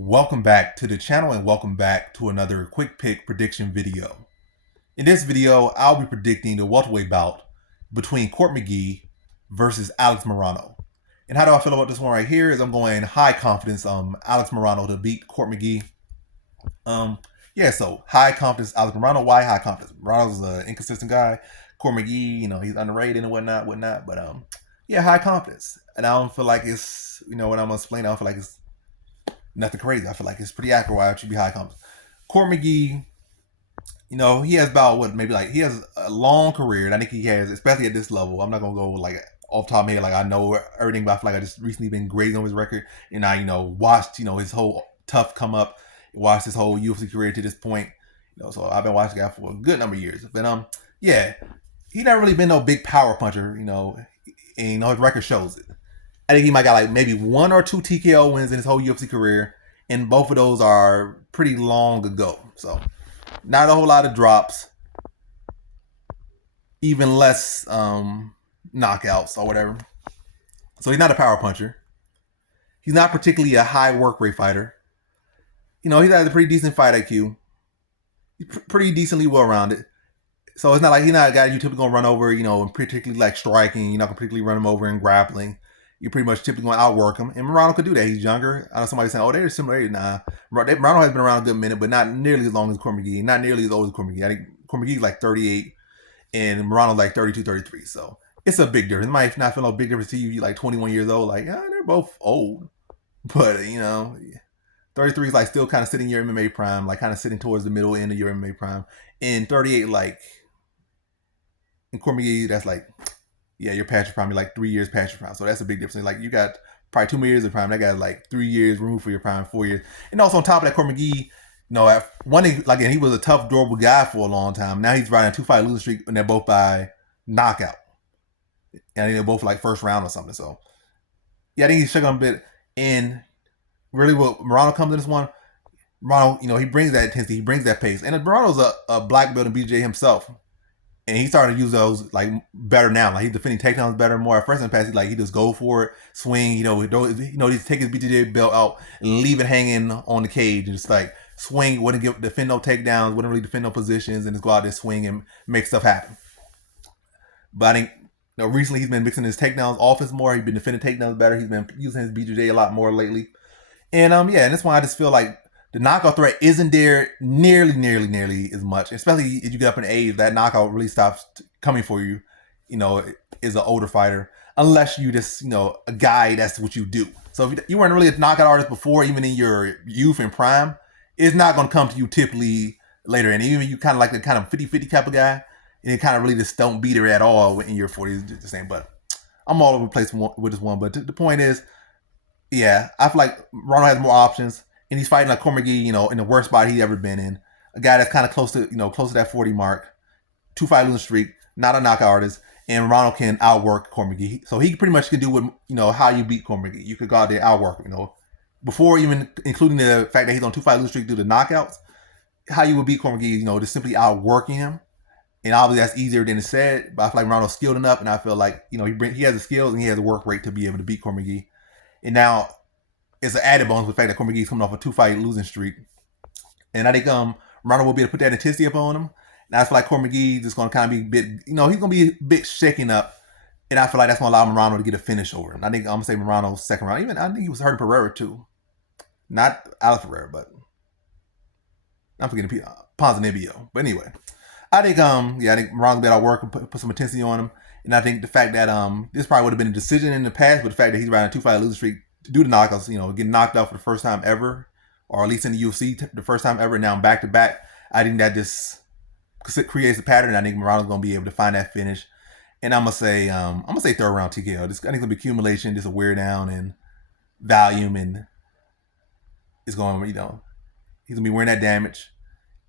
Welcome back to the channel and welcome back to another quick pick prediction video. In this video, I'll be predicting the welterweight bout between Court McGee versus Alex Morano. And how do I feel about this one right here is I'm going high confidence Alex Morano to beat Court McGee. So high confidence Alex Morano. Why high confidence? Morano's an inconsistent guy. Court McGee, he's underrated and whatnot. But high confidence. And I don't feel like it's, when I'm gonna explain, I don't feel like it's nothing crazy. I feel like it's pretty accurate why it should be high confidence. Court McGee, he has about he has a long career, and I think he has, especially at this level. I'm not gonna go like off the top of my head, like I know everything, but I feel like I just recently been grazing on his record, and I, watched, his whole tough come up, watched his whole UFC career to this point. So I've been watching the guy for a good number of years. But he never really been no big power puncher, and his record shows it. I think he might got like maybe one or two TKO wins in his whole UFC career, and both of those are pretty long ago. So not a whole lot of drops, even less knockouts or whatever. So he's not a power puncher. He's not particularly a high work rate fighter. He has a pretty decent fight IQ. He's pretty decently well rounded. So it's not like he's not a guy you typically gonna run over, and particularly like striking. You're not gonna particularly run him over in grappling. You're pretty much typically going to outwork him. And Morano could do that. He's younger. I know somebody saying, they're similar. Nah. Morano has been around a good minute, but not nearly as long as Court McGee. Not nearly as old as Court McGee. I think Court McGee's like 38 and Morano's like 32, 33. So it's a big difference. It might not feel no big difference to you. You're like 21 years old. Like, they're both old. But, 33 is like still kind of sitting in your MMA prime, like kind of sitting towards the middle end of your MMA prime. And 38, like, in Court McGee, that's like, your past your prime, you're like 3 years past your prime. So that's a big difference. Like, you got probably 2 more years of prime. That guy's like 3 years removed for your prime, 4 years. And also on top of that, Court McGee, and he was a tough, durable guy for a long time. Now he's riding a 2-fight losing streak, and they're both by knockout. And I think they're both like first round or something. So, I think he's struggling a bit. And really, what Morano comes in this one, Morano, he brings that intensity, he brings that pace. And Morano's a black belt in BJ himself. And he started to use those like better now. Like he's defending takedowns better more. At first in the past, he just go for it, swing. He'd take his BJJ belt out and leave it hanging on the cage and just like swing. Wouldn't defend no takedowns. Wouldn't really defend no positions, and just go out there swing and make stuff happen. But I think recently he's been mixing his takedowns offense more. He's been defending takedowns better. He's been using his BJJ a lot more lately. And and that's why I just feel like the knockout threat isn't there nearly as much, especially if you get up in age. That knockout really stops coming for you, as an older fighter, unless you just, a guy that's what you do. So if you weren't really a knockout artist before, even in your youth and prime, it's not going to come to you typically later. And even if you kind of like the kind of 50-50 type of guy, and it kind of really just don't beat her at all in your 40s, the same. But I'm all over the place with this one. But the point is, I feel like Ronald has more options. And he's fighting like Court McGee, in the worst spot he's ever been in. A guy that's kind of close to that 40 mark. 2-fight losing streak, not a knockout artist. And Ronald can outwork Court McGee. So he pretty much can do what, how you beat Court McGee. You could go out there outwork him, Before even including the fact that he's on 2-fight losing streak due to knockouts, how you would beat Court McGee, just simply outworking him. And obviously that's easier than it's said. But I feel like Ronald's skilled enough, and I feel like, he has the skills and he has the work rate to be able to beat Court McGee. And now, it's an added bonus with the fact that Court McGee's coming off a 2-fight losing streak. And I think Morano will be able to put that intensity up on him. And I feel like Court McGee is going to kind of be a bit, he's going to be a bit shaking up. And I feel like that's going to allow Morano to get a finish over him. I think I'm going to say Morano's second round. Even I think he was hurting Pereira too. Not Alex Pereira, but I'm forgetting Ponzinibbio. But anyway, I think I think Morano's going to be able to work and put some intensity on him. And I think the fact that this probably would have been a decision in the past, but the fact that he's riding a 2-fight losing streak to do the knockouts, getting knocked out for the first time ever, or at least in the UFC the first time ever, now back to back, I think that just creates a pattern. I think Morano's going to be able to find that finish. And I'm gonna say third round TKO. I think it's gonna be accumulation, just a wear down and volume, and it's going, he's gonna be wearing that damage,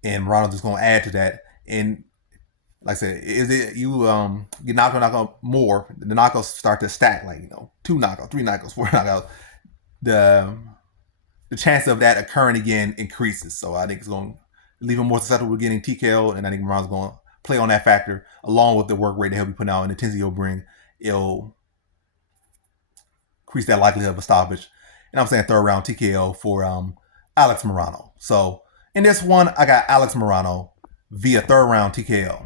and Morano's just gonna add to that. And like I said, is it you get knocked out more, the knockouts start to stack, like 2 knockouts, 3 knockouts, 4 knockouts. The chance of that occurring again increases. So I think it's going to leave him more susceptible to getting TKO, and I think Morano's going to play on that factor along with the work rate that he'll be putting out and the intensity he'll bring. It'll increase that likelihood of a stoppage. And I'm saying third round TKO for Alex Morano. So in this one, I got Alex Morano via third round TKO.